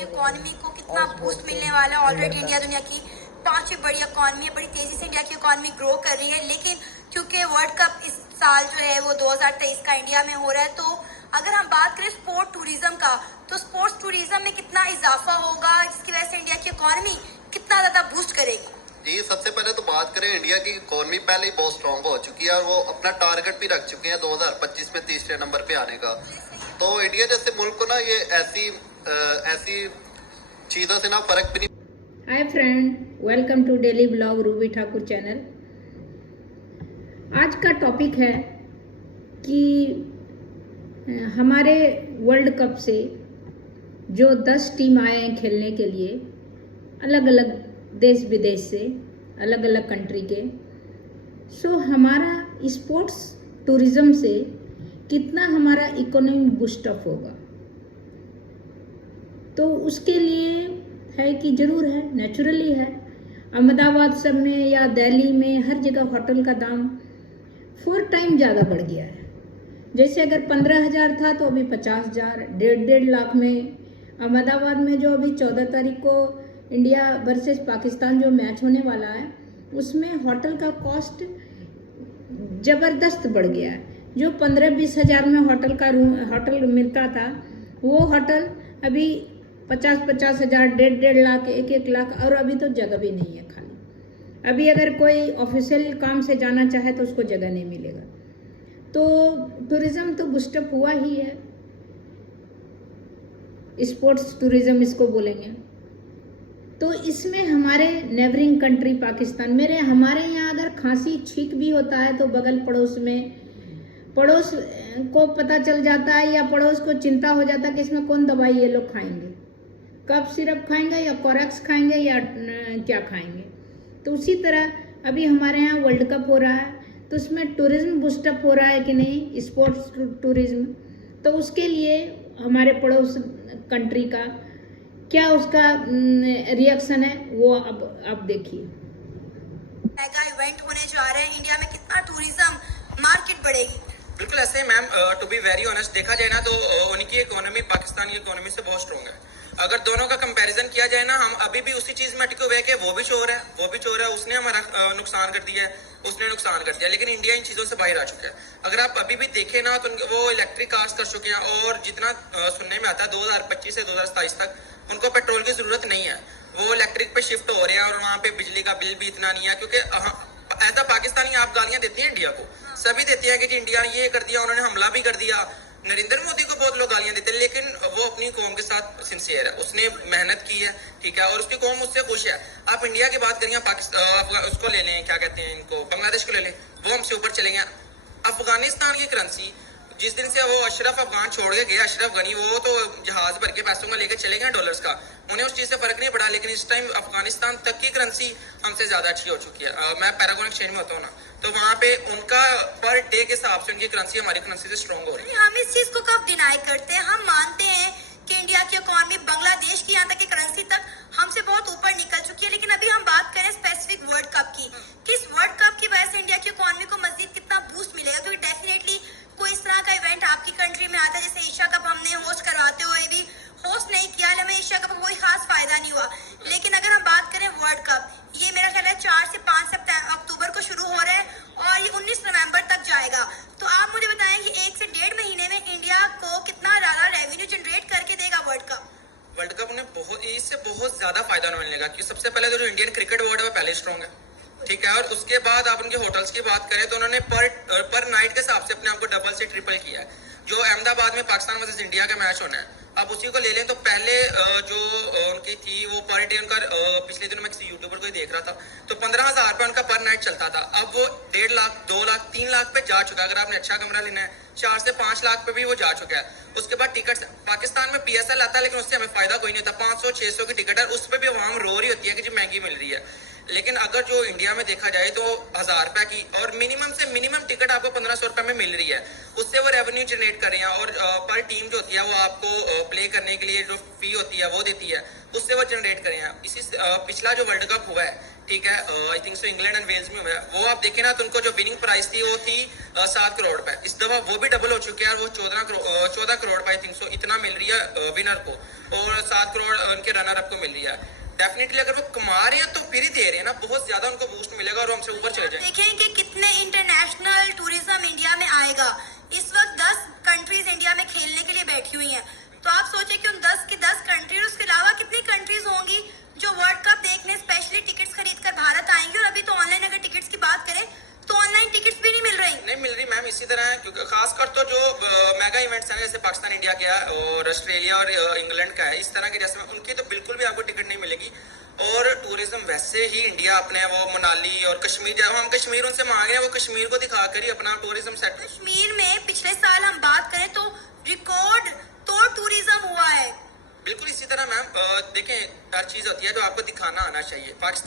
Economy को कितना boost मिलने वाला है। ऑलरेडी इंडिया दुनिया की पांचवी बड़ी इकोनॉमी है, बड़ी तेजी से इंडिया की इकोनॉमी ग्रो कर रही है। लेकिन क्योंकि वर्ल्ड कप इस साल जो है वो 2023 का इंडिया में हो रहा है, तो अगर हम बात करें स्पोर्ट टूरिज्म का, तो स्पोर्ट्स टूरिज्म में कितना इजाफा होगा, जिसकी वजह से इंडिया की इकोनॉमी कितना ज्यादा बूस्ट करेगी। जी, सबसे पहले तो बात करें, इंडिया की इकोनॉमी पहले ही बहुत स्ट्रांग हो चुकी है और वो अपना टारगेट भी रख चुके हैं 2025 में तीसरे नंबर पे आने का। तो इंडिया जैसे मुल्क को ना ये ऐसी चीजों से ना फर्क भी नहीं। Hi friend, welcome to daily blog Ruby Thakur channel. आज का टॉपिक है कि हमारे वर्ल्ड कप से जो 10 टीम आए हैं खेलने के लिए, अलग अलग देश विदेश से, अलग अलग कंट्री के। सो हमारा स्पोर्ट्स टूरिज्म से कितना हमारा इकोनॉमी बूस्टअप होगा, तो उसके लिए है कि ज़रूर है, नेचुरली है। अहमदाबाद सब में या दिल्ली में हर जगह होटल का दाम 4 टाइम ज़्यादा बढ़ गया है। जैसे अगर 15,000 था तो अभी 50,000, 1.5 लाख में। अहमदाबाद में जो अभी 14 तारीख को इंडिया वर्सेस पाकिस्तान जो मैच होने वाला है, उसमें होटल का कॉस्ट ज़बरदस्त बढ़ गया है। जो 15-20 हज़ार में होटल मिलता था, वो होटल अभी 50-50 हज़ार, 1.5 लाख, 1 लाख, और अभी तो जगह भी नहीं है खाली। अभी अगर कोई ऑफिशियल काम से जाना चाहे तो उसको जगह नहीं मिलेगा। तो टूरिज्म तो बूस्टअप हुआ ही है, स्पोर्ट्स टूरिज्म इसको बोलेंगे। तो इसमें हमारे नेबरिंग कंट्री पाकिस्तान, हमारे यहाँ अगर खांसी छींक भी होता है तो बगल पड़ोस को पता चल जाता है, या पड़ोस को चिंता हो जाता है कि इसमें कौन दवाई ये लोग खाएंगे, कफ सिरप खाएंगे या कोरेक्स खाएंगे या क्या खाएंगे। तो उसी तरह अभी हमारे यहाँ वर्ल्ड कप हो रहा है, तो उसमें टूरिज्म बूस्टअप हो रहा है कि नहीं, स्पोर्ट्स टूरिज्म। तो उसके लिए हमारे पड़ोस कंट्री का क्या उसका रिएक्शन है, वो अब आप देखिए। मेगा इवेंट होने जा रहे हैं, इंडिया में कितना टूरिज्म मार्केट बढ़ेगी। बिल्कुल ऐसे ma'am, to be very honest देखा जाए ना तो उनकी इकोनॉमी पाकिस्तान की इकोनॉमी से बहुत स्ट्रॉन्ग है। अगर दोनों का कंपैरिजन किया जाए ना, हम अभी भी उसी चीज में अटके हुए कि वो भी चोर है, उसने हमारा नुकसान कर दिया है, लेकिन इंडिया इन चीजों से बाहर आ चुका है। अगर आप अभी भी देखें ना तो वो इलेक्ट्रिक कार्स कर चुके हैं, और जितना सुनने में आता है 2025 से 2027 तक उनको पेट्रोल की जरूरत नहीं है, वो इलेक्ट्रिक पे शिफ्ट हो रहे हैं, और वहाँ पे बिजली का बिल भी इतना नहीं है। क्योंकि ऐसा पाकिस्तानी आप गालियां देते हैं इंडिया को, सभी देते हैं कि जी इंडिया ने ये कर दिया, उन्होंने हमला भी कर दिया। नरेंद्र मोदी को बहुत लोग गालियां देते हैं, लेकिन वो अपनी कौम के साथ सिंसियर है, उसने मेहनत की है, ठीक है, और उसकी कौम उससे खुश है। आप इंडिया की बात करिए, पाकिस्तान उसको ले लें, क्या कहते हैं इनको, बांग्लादेश को ले लें, वो हमसे ऊपर चले गए। अफगानिस्तान की करेंसी, जिस दिन से वो अशरफ अफगान छोड़ के गए, अशरफ गनी, वो तो जहाज भर के पैसों का लेकर चले गए डॉलर्स का, उन्हें उस चीज से फर्क नहीं पड़ा। लेकिन इस टाइम अफगानिस्तान तक की करेंसी हमसे ज्यादा अच्छी हो चुकी है। मैं पैरागॉन एक्सचेंज में होता हूँ ना, तो वहाँ पे उनका पर डे के हिसाब से उनकी करेंसी हमारी करेंसी से स्ट्रॉन्ग हो रही है। हम इस चीज को कब डिनाई करते हैं, हम मानते हैं कि इंडिया की इकोनॉमी बांग्लादेश की, यहाँ तक की करेंसी तक हमसे बहुत ऊपर निकल चुकी है। लेकिन अभी हम बात करें स्पेसिफिक वर्ल्ड कप की, कि इस वर्ल्ड कप की वजह से इंडिया की इकोनॉमी को मजीद कितना बूस्ट मिलेगा। तो डेफिनेटली कोई इस तरह का इवेंट आपकी कंट्री में आता है, जैसे एशिया कप हमने होस्ट करवाते हुए भी होस्ट नहीं किया, हमें एशिया कप का कोई खास फायदा नहीं हुआ। लेकिन अगर हम बात करें वर्ल्ड कप, ये मेरा ख्याल है 4 से 5 अक्टूबर को शुरू हो रहा है और ये 19 नवंबर तक जाएगा। तो आप मुझे बताएं कि 1 से 1.5 महीने में इंडिया को कितना ज्यादा रेवेन्यू जनरेट करके देगा वर्ल्ड कप उन्हें इससे बहुत ज्यादा फायदा मिलेगा। कि सबसे पहले तो जो इंडियन क्रिकेट बोर्ड है वो पहले स्ट्रॉन्ग है, ठीक है, और उसके बाद आप उनके होटल्स की बात करें तो उन्होंने पर नाइट के हिसाब से अपने आप को डबल से ट्रिपल किया है। जो अहमदाबाद में पाकिस्तान वर्सेस इंडिया का मैच होना है, आप उसी को ले लें तो पहले जो उनकी थी वो पर डे उनका, पिछले दिनों मैं किसी यूट्यूबर को ही देख रहा था, तो 15,000 रुपये उनका पर नाइट चलता था। अब वो 1.5 लाख, 2 लाख, 3 लाख पे जा चुका है। अगर आपने अच्छा कमरा लेना है 4 से 5 लाख पे भी वो जा चुका है। उसके बाद टिकट, पाकिस्तान में PSL आता है, लेकिन उससे हमें फायदा कोई नहीं होता। 500-600 की टिकट है, उस पर भी आवाम रो रही होती है कि जी महंगी मिल रही है। लेकिन अगर जो इंडिया में देखा जाए तो 1,000 रुपए की, और मिनिमम से मिनिमम टिकट आपको 1,500 रुपए में मिल रही है, उससे वो रेवेन्यू जनरेट कर रहे हैं। और पर टीम जो होती है वो आपको प्ले करने के लिए जो फी होती है वो देती है, उससे वो जनरेट करे हैं। पिछला जो वर्ल्ड कप हुआ है, ठीक है, I think so England and Wales में हुआ है, वो आप देखें ना तो उनको जो विनिंग प्राइस थी वो थी 7 करोड़ पे। इस दफा वो भी डबल हो चुके हैं, वो 14 करोड़ पे आई थिंक सो इतना मिल रही है विनर को, और 7 करोड़ उनके रनर अप को मिल रही है। डेफिनेटली अगर वो कमा रहे हैं तो फिर ही दे रहे हैं ना, बहुत ज्यादा उनको बूस्ट मिलेगा और वो हमसे ऊपर चले जाएंगे। देखें कि कितने इंटरनेशनल टूरिज्म इंडिया में आएगा। इस वक्त 10 कंट्रीज इंडिया में खेलने के लिए बैठी हुई हैं, तो आप सोचें कि उन 10 की 10 कंट्री और उसके अलावा कितनी कंट्रीज होंगी जो वर्ल्ड कप देखने स्पेशली टिकट्स खरीद कर भारत आएंगी। और अभी तो ऑनलाइन अगर टिकट्स की बात करें तो ऑनलाइन टिकट्स भी नहीं मिल रही। नहीं मिल रही मैम, इसी तरह है, क्योंकि खासकर तो जो मेगा इवेंट्स हैं जैसे पाकिस्तान इंडिया का है और ऑस्ट्रेलिया और इंग्लैंड का है, इस तरह के जैसे उनकी तो बिल्कुल भी आपको टिकट नहीं मिलेगी। और टूरिज्म वैसे ही इंडिया अपने वो मनाली और कश्मीर, जब हम कश्मीर उनसे मांग रहे हैं वो कश्मीर को दिखाकर ही अपना टूरिज्म सेट। कश्मीर में पिछले साल हम बात करें तो रिकॉर्ड तोड़ टूरिज्म हुआ है। बिल्कुल इसी तरह मैम, देखें हर चीज होती है जो आपको दिखाना आना चाहिए। पाकिस्तान